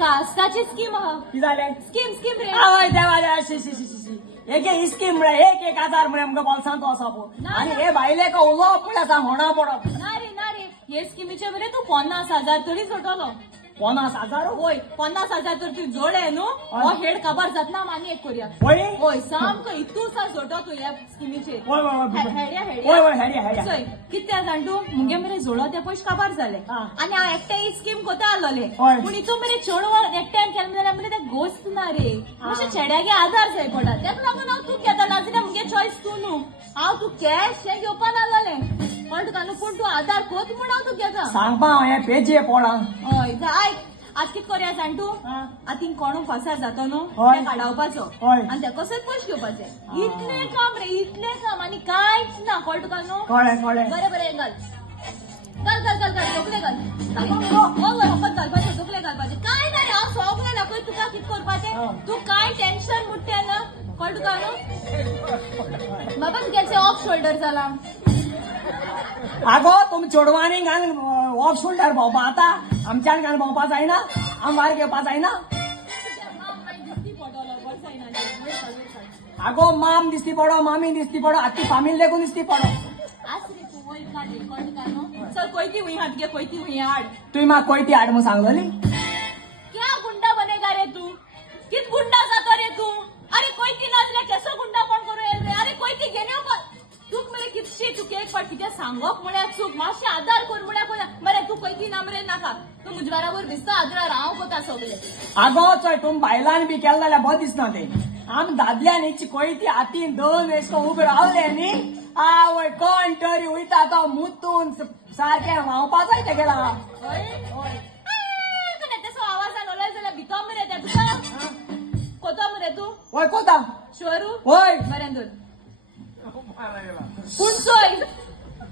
कास्ताची scheme किती झाले scheme रे आवय देवा एक स्कीम मुळे एक हजार मुळे आमकां बोल्सांत वचप आणि हे बायले का उलोवप म्हळ्यार सांग होणा पडप ना रे हे स्किमीचे बरे तू 50,000 तरी जोडलो 50,000 होय 50,000 तर तू जोडे न्हू हो हेड कबर जातना आनी एक करूया होय होय सामको इतूसा जोडो तू ह्या स्किमीचे होय हेड्या चोय कित्या जाण तू मुगे मरे जोडो ते पयशे काबार जाले आनी हांव एकटे ही स्कीम कोता आलोले पूण हितू मरे चेडवान एकट्यान केलें जाल्यार मरे ते घोस्त ना रे मातशे चेड्यागे आधार जाय पडा तेका लागून हांव तूक घेता नाजाल्यार मुगे चॉयस तू न्हू हांव तू कॅश हे घेवपाक आलोले पण पूण तू आधार कोत म्हूण हांव तुक घेता सांगपा हे पेजे पडा हय आयक आज कित करूया जाण तू आतां कोणू पासार जातो न्हू ते काडावपाचो आनी ते कशेच पयशे घेवपाचे इतले काम रे इतले काम आनी कांयच ना कळ्ळें तुका न्हू बरें घाल तकले घाल घालपाचे तकले घालपाचे काय ना रे हांव सगळें दाखय तुका कित करपाचें तू कांय टेन्शन मुट्टे ना कळ्ळें तुका न्हू बाबा तुगेचे ऑफ शोल्डर जाला आगो तुम चेडवांनी घाल ऑफ शोल्डर भोंवपा आतां आमच्यान घाल भोंवपा जायना आम वार घेवपा जायना आगो माम दिसती पडो मामी दिसती पडो आख्खी फामील लेगून दिसती पडो चल कोयती हुई हात घे कोयती हुई हाड तुवें म्हाका कोयती हाड म्हूण सांगलोली क्या गुंडा बनेगा रे तू कित गुंडा जातो रे तू अरे कोयती नाचले केसो गुंडा पण करू येल रे अरे कोयती घेणे पण तूक मरे कितशी तू एक फाट कितें सांगोक म्हळ्यार चूक मातशें आदार कर म्हळ्यार कोण मरे तू कोयती ना मरे नाका तू म्हजे बराबर दिसता आदरार हांव कोता सगळे आगो चोय तुम बायलांनी बी केलें जाल्यार बरें दिसना तें आम दादल्यान इतची कोयती हातीन दोन वेळेस उबे रावले न्ही आवय कोण तरी वयता तो मुतून सारकें व्हांवपा जाय ते गेला तेसो आवाजान उलय जाल्यार भितो मरे ते तुका कोतो मरे तू होय कोता शोरू होय बरें दोन पूण चोय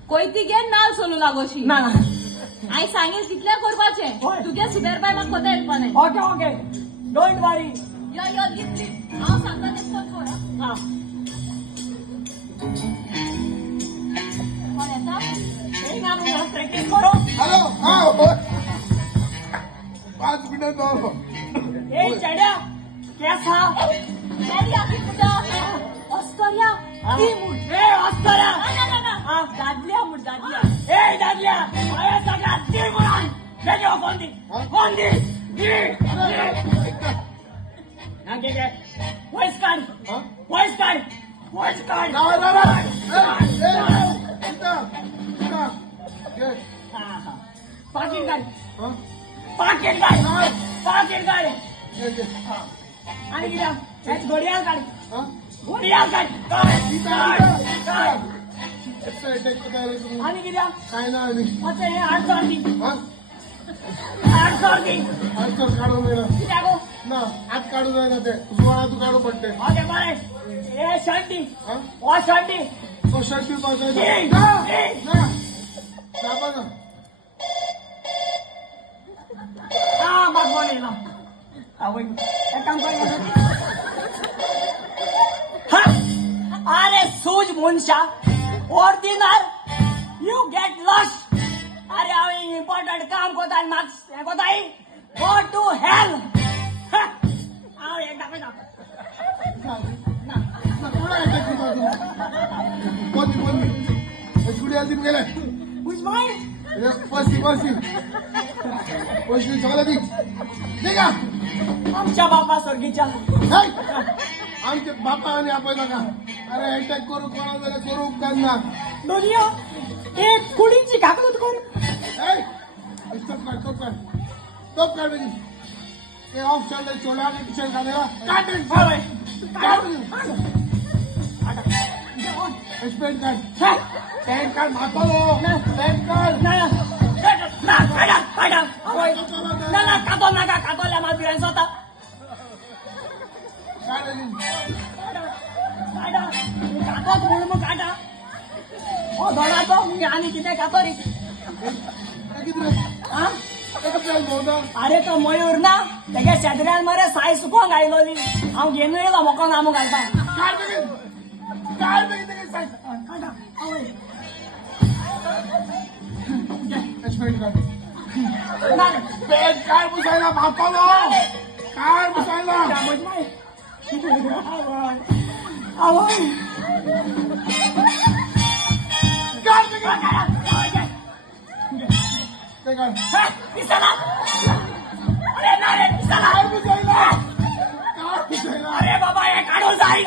कोयती घे नाल सोलू लागोशी ना हांवें सांगेल तितलें करपाचें तुगे सुबेर बाय म्हाका कोता येवपा नाय ओके डोंट वरी यो इतली हांव सांगता तेशकोन कर हा कोण येता प्रॅक्टीस करो हॅलो हा 5 मिनिट ए चढ्या केसा मेरी आखी कुठं ऑस्करिया ती मूड ए ऑस्करिया ना दादल्या मूड दादल्या ए दादल्या आया सगळ्यात ती म्हणून बेजो कोणती ना के वॉइस कार्ड पाकिट काढ आणि किती घडियाळ काढ आणि किती काय ना आणि हे 800 दी काढून गेलं किती गो ना आज काढून जाय ना ते तुम्हाला तू काढू पडते ओके बरे ए शर्टी ओ शर्टी तो शर्ट मग बोलेला एक काम अरे सूज मुनशा ओरिजिनल यू गेट लॉस्ट अरे हांवें इम्पॉर्टंट काम कोता मार्क्स हें कोताय गो टू हेल हांव एक दाखयता कोणी आधी गेले Who's mine? पशी सगळं ती ठीक आमच्या बापा स्वर्गीच्या आमचे बापा आणि आपण नका अरे अटॅक करू कोणा जाल्यार करू उपकार ना दोनिया एक कुडीची काकूत कर स्टॉप काढ बेजी ते ऑफ शोल्डर चोला टी शर्ट घालेला काट पेंट कार्ड मागवलो पेंट कार्ड कातोल्या मागीर स्वता कातोच म्हणून मग काटा हो दोनाचो मुगे आनी कितें कातो रे अरे तो मयूर ना तेगे शेजऱ्यान मरे साय सुकोंक आयलोली हांव घेवन येयलो मोको नामो घालता पेट काय पुसायला भापालो काय पुसायला ते काय अरे ना रे पिसाला काय पुसायला काय पुसायला अरे बाबा हे काढून जाय